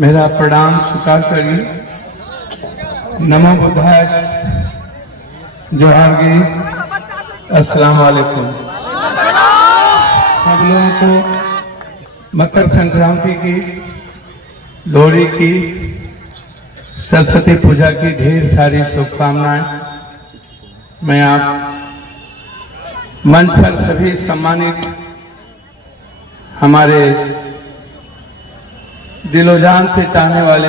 मेरा प्रणाम स्वीकार करिए। नमो बुद्धाय, जोहारगी, अस्सलाम वालेकुम। सब लोगों को मकर संक्रांति की, लोहड़ी की, सरस्वती पूजा की ढेर सारी शुभकामनाएं। मैं आप मंच पर सभी सम्मानित हमारे दिलोजान से चाहने वाले,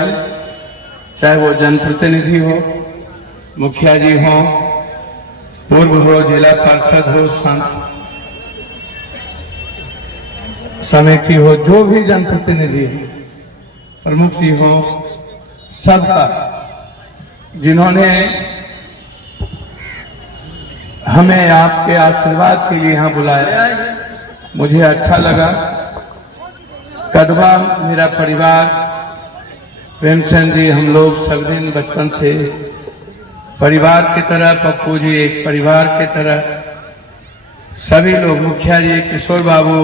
चाहे वो जनप्रतिनिधि हो, मुखिया जी हो, पूर्व हो, जिला पार्षद हो, सांसद समिति हो, जो भी जनप्रतिनिधि हो, प्रमुख जी हो, सबका जिन्होंने हमें आपके आशीर्वाद के लिए यहाँ बुलाया, मुझे अच्छा लगा। कदवा मेरा परिवार, प्रेमचंद जी, हम लोग सब दिन बचपन से परिवार की तरह, पप्पू जी एक परिवार की तरह, सभी लोग, मुखिया जी, किशोर बाबू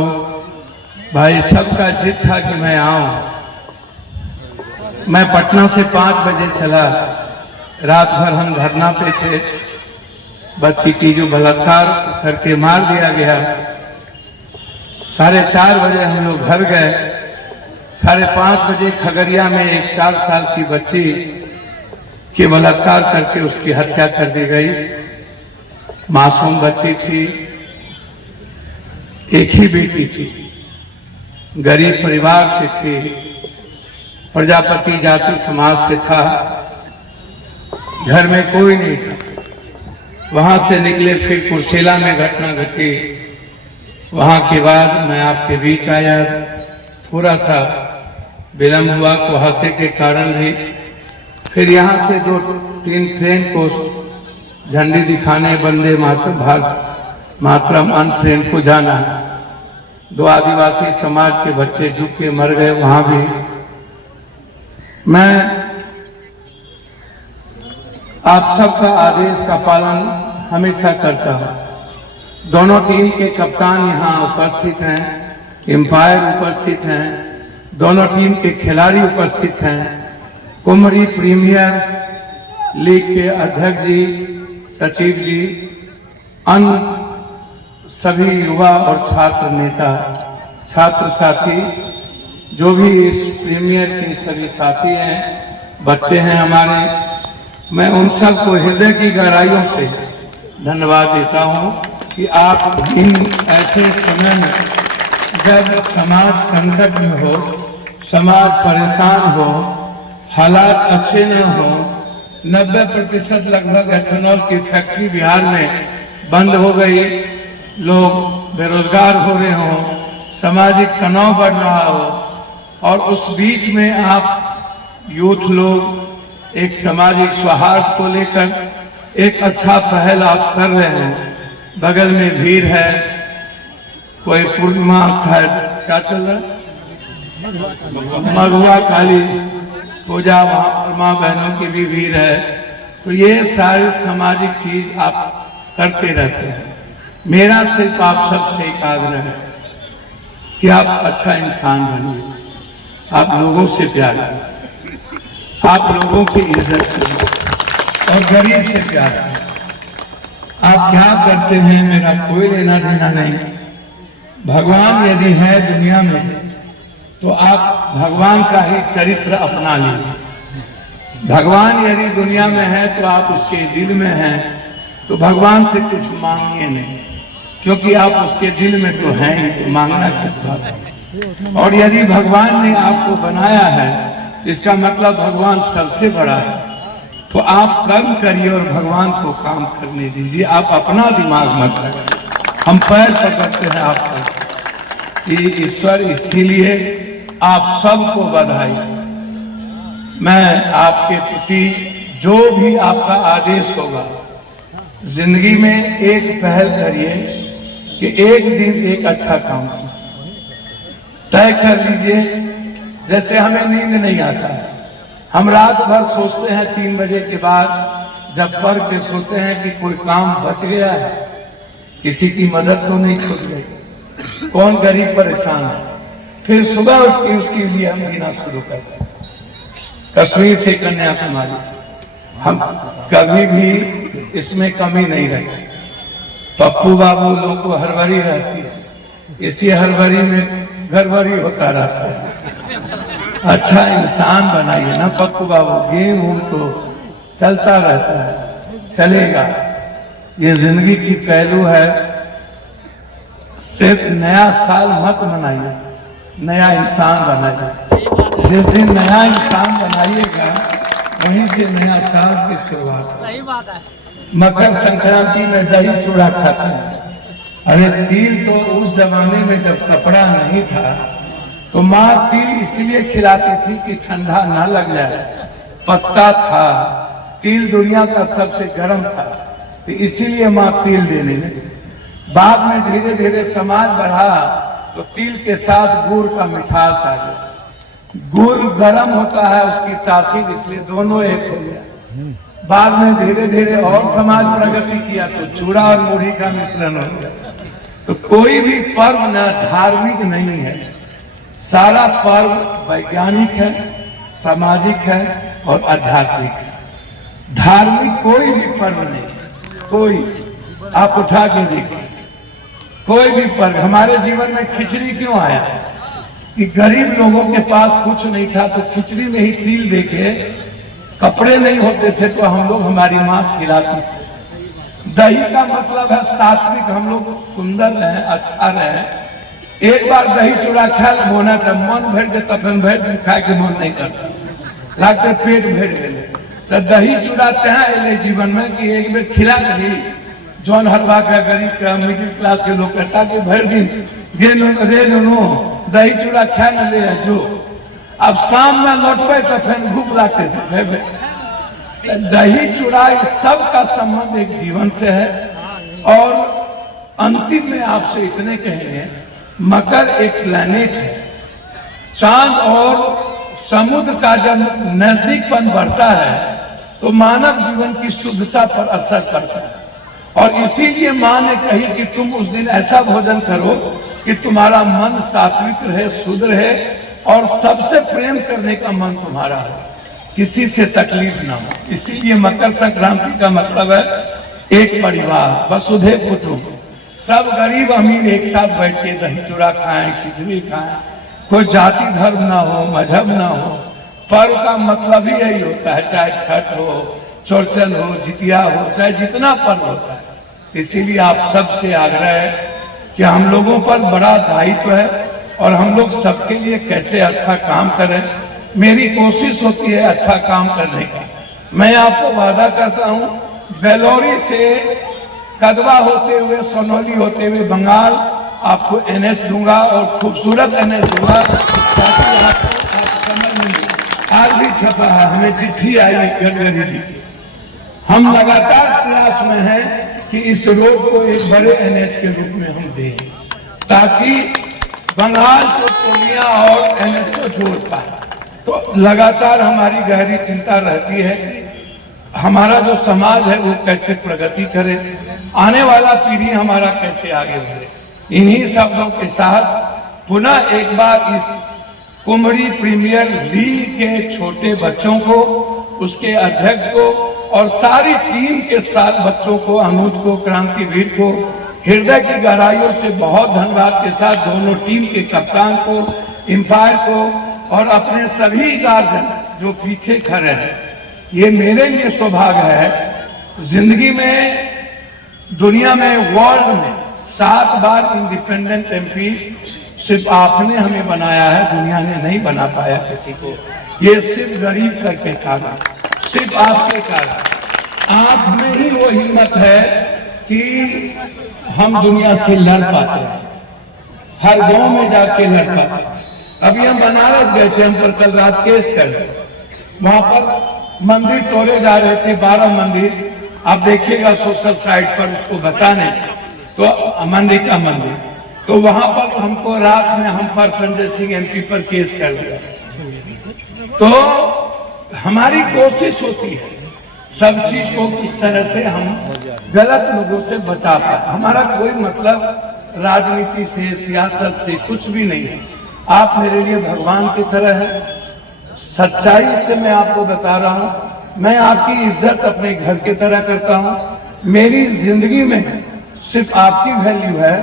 भाई, सबका जिद था कि मैं आऊं। मैं पटना से 5 बजे चला, रात भर हम धरना पे थे। बच्ची की जो बलात्कार करके मार दिया गया, 4:30 बजे हम लोग घर गए। 5:30 बजे खगड़िया में एक 4 साल की बच्ची के बलात्कार करके उसकी हत्या कर दी गई। मासूम बच्ची थी, एक ही बेटी थी, गरीब परिवार से थी, प्रजापति जाति समाज से था, घर में कोई नहीं था। वहां से निकले, फिर कुर्सेला में घटना घटी। वहां के बाद मैं आपके बीच आया। थोड़ा सा विलंब हुआ कुहासे के कारण भी। फिर यहाँ से 2-3 ट्रेन को झंडी दिखाने, वंदे मातरम अन्य ट्रेन को जाना। 2 आदिवासी समाज के बच्चे डूब के मर गए वहां भी। मैं आप सबका आदेश का पालन हमेशा करता हूं। दोनों टीम के कप्तान यहाँ उपस्थित हैं, एम्पायर उपस्थित हैं, दोनों टीम के खिलाड़ी उपस्थित हैं, कुमरी प्रीमियर लीग के अध्यक्ष जी, सचिव जी, अन्य सभी युवा और छात्र नेता, छात्र साथी, जो भी इस प्रीमियर के सभी साथी हैं, बच्चे हैं हमारे, मैं उन सबको हृदय की गहराइयों से धन्यवाद देता हूं कि आप इन ऐसे समय में, जब समाज संकट में हो, समाज परेशान हो, हालात अच्छे न हो, 90% लगभग एथेनॉल की फैक्ट्री बिहार में बंद हो गई, लोग बेरोजगार हो रहे हो, सामाजिक तनाव बढ़ रहा हो, और उस बीच में आप यूथ लोग एक सामाजिक सौहार्द को लेकर एक अच्छा पहल आप कर रहे हैं। बगल में भीड़ है, कोई पूर्णिमा शायद क्या चल रहा है, मगुआ काली पूजा, वहां पर माँ बहनों की भी भीड़ है। तो ये सारे सामाजिक चीज आप करते रहते हैं। मेरा सिर्फ आप सबसे एक आग्रह है कि आप अच्छा इंसान बनिए, आप लोगों से प्यार करें, आप लोगों की इज्जत करें और गरीब से प्यार करें। आप क्या करते हैं मेरा कोई लेना देना नहीं। भगवान यदि है दुनिया में तो आप भगवान का ही चरित्र अपना लीजिए। भगवान यदि दुनिया में है तो आप उसके दिल में हैं, तो भगवान से कुछ मांगिए नहीं, क्योंकि आप उसके दिल में तो हैं ही, मांगना किस बात है। और यदि भगवान ने आपको बनाया है, इसका मतलब भगवान सबसे बड़ा है। तो आप कर्म करिए और भगवान को काम करने दीजिए। आप अपना दिमाग मत लगाइए। हम पैर पकड़ते हैं आप सब कि ईश्वर, इसीलिए आप सबको बधाई। मैं आपके प्रति जो भी आपका आदेश होगा, जिंदगी में एक पहल करिए कि एक दिन एक अच्छा काम कीजिए, तय कर लीजिए। जैसे हमें नींद नहीं आता है, हम रात भर सोचते हैं 3 बजे के बाद, जब पढ़ के सोते हैं कि कोई काम बच गया है, किसी की मदद तो नहीं छूट गई, कौन गरीब परेशान है। फिर सुबह उठ के उसके लिए हम जीना शुरू करते हैं। कश्मीर से कन्याकुमारी, हम कभी भी इसमें कमी नहीं रखी। पप्पू बाबू लोग को हड़बड़ी रहती है, इसी हड़बड़ी में गड़बड़ी होता रहता है। अच्छा इंसान बनाइए ना पप्पू बाबू, गेम उम तो चलता रहता है, चलेगा। ये जिंदगी की पहलू है, सिर्फ नया साल मत मनाइए, नया इंसान बनाइए। जिस दिन नया इंसान बनाइएगा वहीं से नया साल की शुरुआत। सही बात है। मकर संक्रांति में दही चूड़ा खाते हैं। अरे तिल तो उस जमाने में जब कपड़ा नहीं था तो माँ तिल इसलिए खिलाती थी कि ठंडा ना लग जाए। पत्ता था, तिल दुनिया का सबसे गर्म था, तो इसीलिए माँ तिल देने लगी। बाद में धीरे धीरे समाज बढ़ा तो तिल के साथ गुड़ का मिठास आ गया। गुड़ गर्म होता है, उसकी तासीर, इसलिए दोनों एक हो गया। बाद में धीरे धीरे और समाज प्रगति किया तो चूड़ा और मुढ़ी का मिश्रण हो गया। तो कोई भी पर्व न धार्मिक नहीं है, सारा पर्व वैज्ञानिक है, सामाजिक है और आध्यात्मिक है। धार्मिक कोई भी पर्व नहीं, कोई आप उठा के देखिए, कोई भी पर्व। हमारे जीवन में खिचड़ी क्यों आया कि गरीब लोगों के पास कुछ नहीं था तो खिचड़ी में ही तिल देके, कपड़े नहीं होते थे तो हम लोग, हमारी माँ खिलाती थी। दही का मतलब है सात्विक, हम लोग सुंदर रहे, अच्छा रहे। एक बार दही चूड़ा खा मोना था, मन भर के तफन भर दिन खाए के मन नहीं करता, लगते पेट भर गए। तो दही चूड़ा तय जीवन में कि एक बेर खिला दही, जौन हलवा का, गरीब का, मिडिल क्लास के लोग कहता कि भर दिन रे लो दही चूड़ा खा न ले जो। अब शाम में लौटबे तो फिर भूख लगते थे। दही चूड़ा इस सब का संबंध एक जीवन से है। और अंतिम में आपसे इतने कहेंगे, मकर एक प्लैनेट है। चांद और समुद्र का जब नजदीकपन बढ़ता है तो मानव जीवन की शुद्धता पर असर करता है। और इसीलिए मां ने कही कि तुम उस दिन ऐसा भोजन करो कि तुम्हारा मन सात्विक रहे, शुद्ध रहे और सबसे प्रेम करने का मन तुम्हारा हो, किसी से तकलीफ ना हो। इसीलिए मकर संक्रांति का मतलब है एक परिवार, वसुधैव कुटुंब, सब गरीब अमीर एक साथ बैठ के दही चूड़ा खाएं, खिचड़ी खाएं, कोई जाति धर्म ना हो, मजहब ना हो। पर्व का मतलब ही यही होता है, चाहे छठ हो, चौरचन हो, जितिया हो, चाहे जितना पर्व होता है। इसीलिए आप सबसे आग्रह है कि हम लोगों पर बड़ा दायित्व है और हम लोग सबके लिए कैसे अच्छा काम करें। मेरी कोशिश होती है अच्छा काम करने की। मैं आपको वादा करता हूं, बेलोरी से कदवा होते हुए, सोनौली होते हुए बंगाल आपको NH दूंगा और खूबसूरत NH दूंगा। आज भी छपा है, हमें चिट्ठी आई गडकरी जी की। हम लगातार प्रयास में हैं कि इस रोड को एक बड़े NH के रूप में हम दें, ताकि बंगाल को पूर्णिया और NH को जोड़ पाए। तो लगातार हमारी गहरी चिंता रहती है कि हमारा जो समाज है वो कैसे प्रगति करे, आने वाला पीढ़ी हमारा कैसे आगे बढ़े। इन्हीं शब्दों के साथ पुनः एक बार इस कुमरी प्रीमियर लीग के छोटे बच्चों को, उसके अध्यक्ष को और सारी टीम के साथ बच्चों को, अनुज को, क्रांतिवीर को हृदय की गहराइयों से बहुत धन्यवाद के साथ दोनों टीम के कप्तान को, एम्पायर को और अपने सभी गार्जियन जो पीछे खड़े हैं। ये मेरे लिए सौभाग्य है, जिंदगी में, दुनिया में, वर्ल्ड में 7 बार इंडिपेंडेंट MP सिर्फ आपने हमें बनाया है, दुनिया ने नहीं बना पाया किसी को। ये सिर्फ गरीब करके कारण, सिर्फ आपके कारण, आप में ही वो हिम्मत है कि हम दुनिया से लड़ पाते हैं, हर गांव में जाके लड़ पाते हैं। अभी हम बनारस गए थे, हम पर कल रात केस कर गए, वहां पर मंदिर तोड़े जा रहे थे, 12 मंदिर। आप देखिएगा सोशल साइट पर उसको बचाने, तो मंदिर का मंदिर, तो वहां पर हमको रात में हम पर संजय सिंह MP पर केस कर दिया। तो हमारी कोशिश होती है सब चीज को किस तरह से हम गलत लोगों से बचा पाए। हमारा कोई मतलब राजनीति से, सियासत से कुछ भी नहीं है। आप मेरे लिए भगवान की तरह है, सच्चाई से मैं आपको बता रहा हूं, मैं आपकी इज्जत अपने घर की तरह करता हूं। मेरी जिंदगी में सिर्फ आपकी वैल्यू है।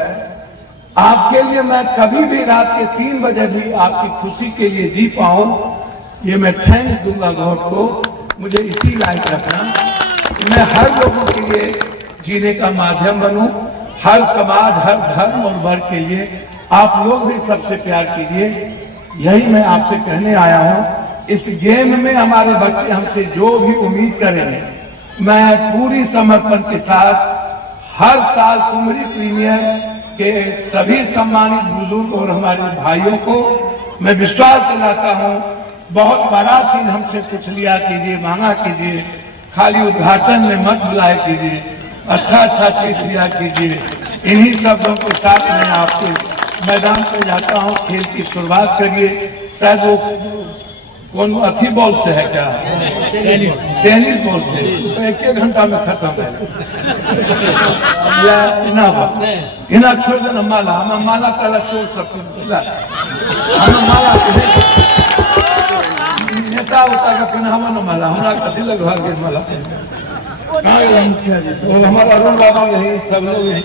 आपके लिए मैं कभी भी रात के 3 बजे भी आपकी खुशी के लिए जी पाऊं, ये मैं थैंक्स दूंगा गॉड को। मुझे इसी लायक रखना, मैं हर लोगों के लिए जीने का माध्यम बनूं, हर समाज, हर धर्म और वर्ग के लिए आप लोग भी सबसे प्यार कीजिए। यही मैं आपसे कहने आया हूं। इस गेम में हमारे बच्चे हमसे जो भी उम्मीद करेंगे, मैं पूरी समर्पण के साथ हर साल कुमरी प्रीमियर के सभी सम्मानित बुजुर्ग और हमारे भाइयों को मैं विश्वास दिलाता हूं, बहुत बड़ा चीज हमसे कुछ लिया कीजिए, मांगा कीजिए, खाली उद्घाटन में मत बुलाया कीजिए, अच्छा चीज लिया कीजिए। इन्हीं शब्दों के साथ मैं आपके मैदान पे जाता हूं। खेल की शुरुआत करिए। शायद वो कौन अथी बॉल से है क्या? टेनिस बॉल से। तो 1 घंटा में खत्म है। इना छोड़ देना माला, हम माला ताला छोड़ सकते, हम माला नेता उता का पहनावा न माला, हमारा कथी लगवा के माला। हमारा अरुण बाबा यही, सब लोग यही।